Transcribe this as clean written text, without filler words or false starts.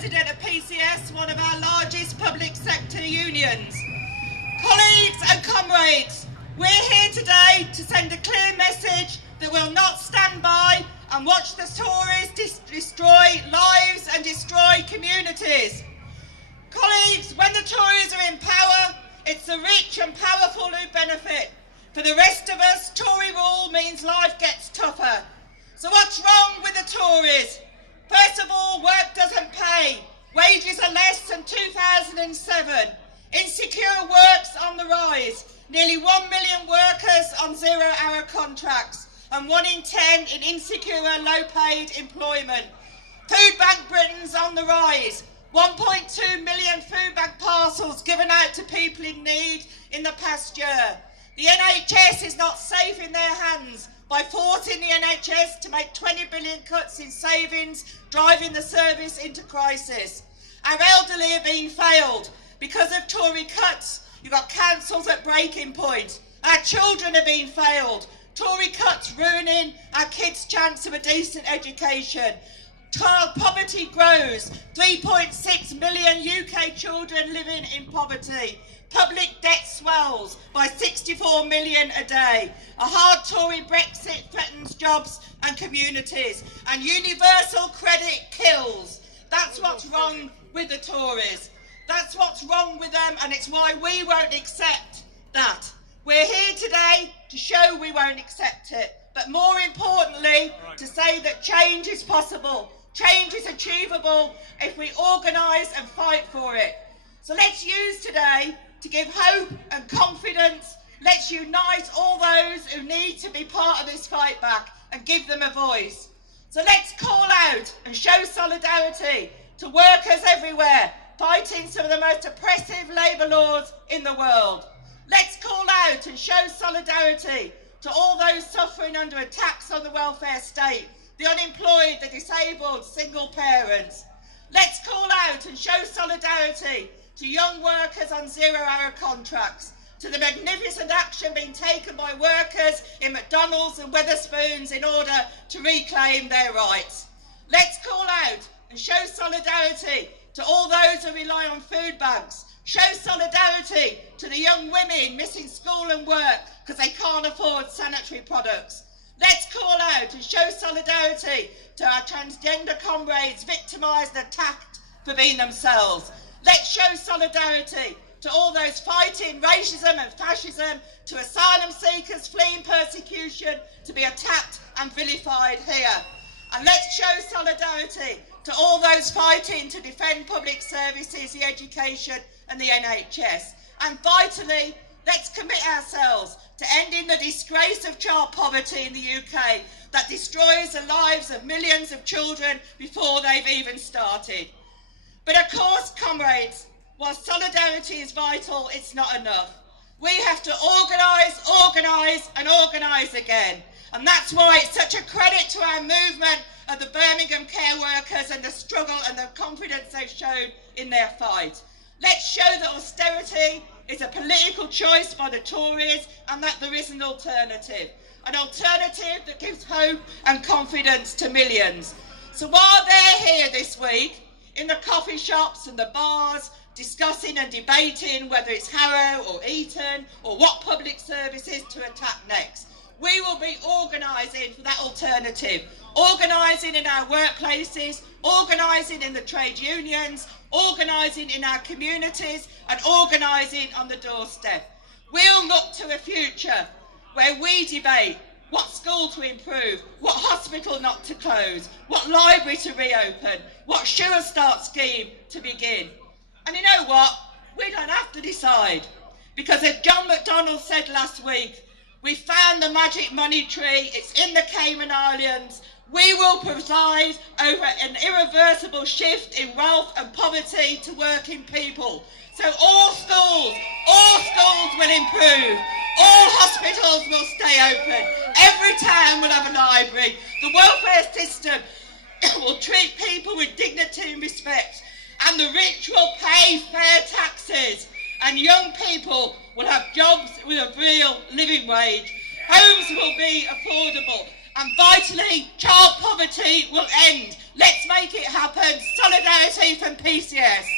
President of PCS, one of our largest public sector unions. Colleagues and comrades, we're here today to send a clear message that we'll not stand by and watch the Tories destroy lives and destroy communities. Colleagues, when the Tories are in power, it's the rich and powerful who benefit. For the rest of us, Tory rule means life gets tougher. So what's wrong with the Tories? First of all, work doesn't pay. Wages are less than 2007. Insecure work's on the rise. Nearly 1 million workers on zero-hour contracts and 1 in 10 in insecure, low-paid employment. Food Bank Britain's on the rise. 1.2 million food bank parcels given out to people in need in the past year. The NHS is not safe in their hands by forcing the NHS to make 20 billion cuts in savings, driving the service into crisis. Our elderly are being failed. Because of Tory cuts, you've got councils at breaking point. Our children are being failed. Tory cuts ruining our kids' chance of a decent education. Child poverty grows. 3.6 million UK children living in poverty. Public debt swells by 64 million a day. A hard Tory Brexit threatens jobs and communities. And universal credit kills. That's what's wrong with the Tories. That's what's wrong with them, and it's why we won't accept that. We're here today to show we won't accept it, but more importantly, to say that change is possible. Change is achievable if we organise and fight for it. So let's use today to give hope and confidence. Let's unite all those who need to be part of this fight back and give them a voice. So let's call out and show solidarity to workers everywhere, fighting some of the most oppressive labour laws in the world. Let's call out and show solidarity to all those suffering under attacks on the welfare state, the unemployed, the disabled, single parents. Let's call out and show solidarity to young workers on zero-hour contracts, to the magnificent action being taken by workers in McDonald's and Wetherspoons in order to reclaim their rights. Let's call out and show solidarity to all those who rely on food banks. Show solidarity to the young women missing school and work because they can't afford sanitary products. Let's call out and show solidarity to our transgender comrades victimised and attacked for being themselves. Let's show solidarity to all those fighting racism and fascism, to asylum seekers fleeing persecution, to be attacked and vilified here. And let's show solidarity to all those fighting to defend public services, the education and the NHS. And vitally, let's commit ourselves to ending the disgrace of child poverty in the UK that destroys the lives of millions of children before they've even started. But of course, comrades, while solidarity is vital, it's not enough. We have to organise, organise and organise again. And that's why it's such a credit to our movement of the Birmingham care workers and the struggle and the confidence they've shown in their fight. Let's show that austerity is a political choice by the Tories and that there is an alternative that gives hope and confidence to millions. So while they're here this week, in the coffee shops and the bars, discussing and debating whether it's Harrow or Eton or what public services to attack next, we will be organising for that alternative, organising in our workplaces, organising in the trade unions, organising in our communities and organising on the doorstep. We'll look to a future where we debate what school to improve, what hospital not to close, what library to reopen, what Sure Start scheme to begin. And you know what? We don't have to decide, because as John McDonnell said last week, we found the magic money tree, it's in the Cayman Islands. We will preside over an irreversible shift in wealth and poverty to working people. So all schools will improve. All hospitals will stay open. Every town will have a library. The welfare system will treat people with dignity and respect. And the rich will pay fair taxes. And young people will have jobs with a real living wage. Homes will be affordable. And vitally, child poverty will end. Let's make it happen. Solidarity from PCS.